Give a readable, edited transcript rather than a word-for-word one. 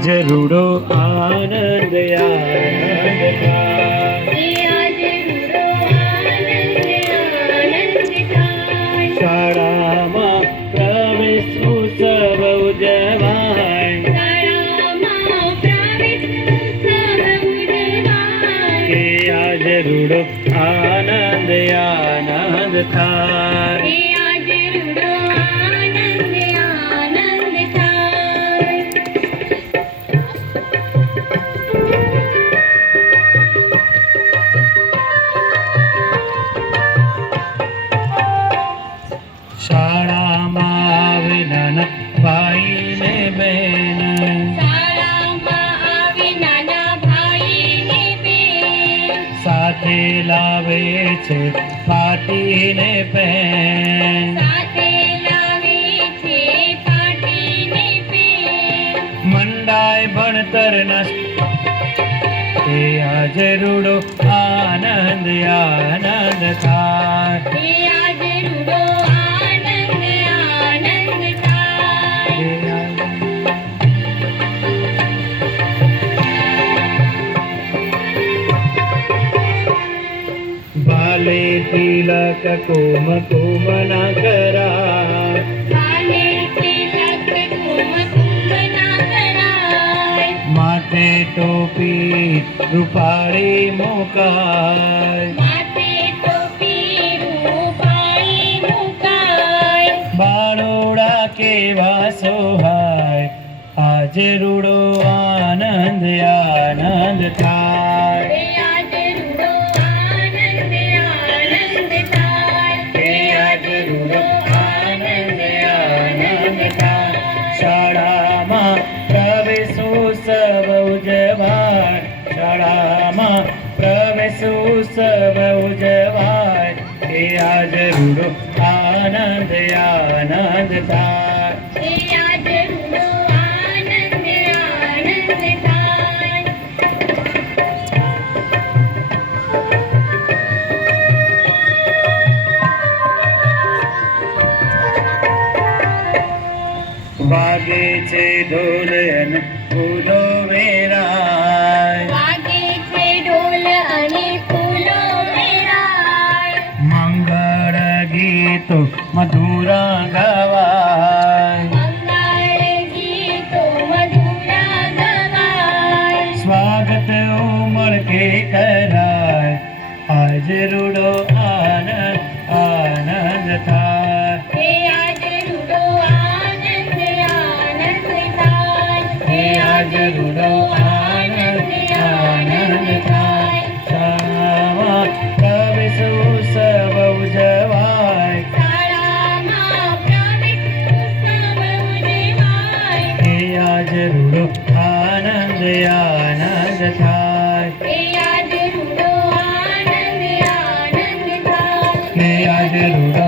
આજ રૂડો આનંદ આનંદ થાય, શાળામાં પ્રવેશ ઉત્સવ ઉજવાય, કે આજ રૂડો આનંદ આનંદ થાય. શાળામાં આવે નાના ભાઈ ને બહેન, સાથે લાવે છે પાટી ને પેન, મંડાય ભણતર ના તે આજે રૂડો આનંદ આનંદ થાય. ભાલે તિલક કુમ કુમ ના કરાય, માથે ટોપી રૂપાળી મુકાય, બાળોડા કેવા સોહાય, આજે રૂડો આનંદ આનંદ થાય. શાળામાં પ્રવેશ ઉત્સવ ઉજવાય, શાળામાં પ્રવેશ ઉત્સવ ઉજવાય, કે આજ રૂડો આનંદ આનંદ થાય. વાગે છે ઢોલ અને ફૂલો વેરાય, મંગળ ગીતો મધુરા ગવાય, સ્વાગત ઉમળકે કરાય, આજ રૂડો આનંદ આનંદ થાય. આજ રૂડો આનંદ આનંદ થાય, શાળામાં પ્રવેશ ઉત્સવ ઉજવાય, કે આજ રૂડો આનંદ આનંદ થાય, કે આજ રૂડો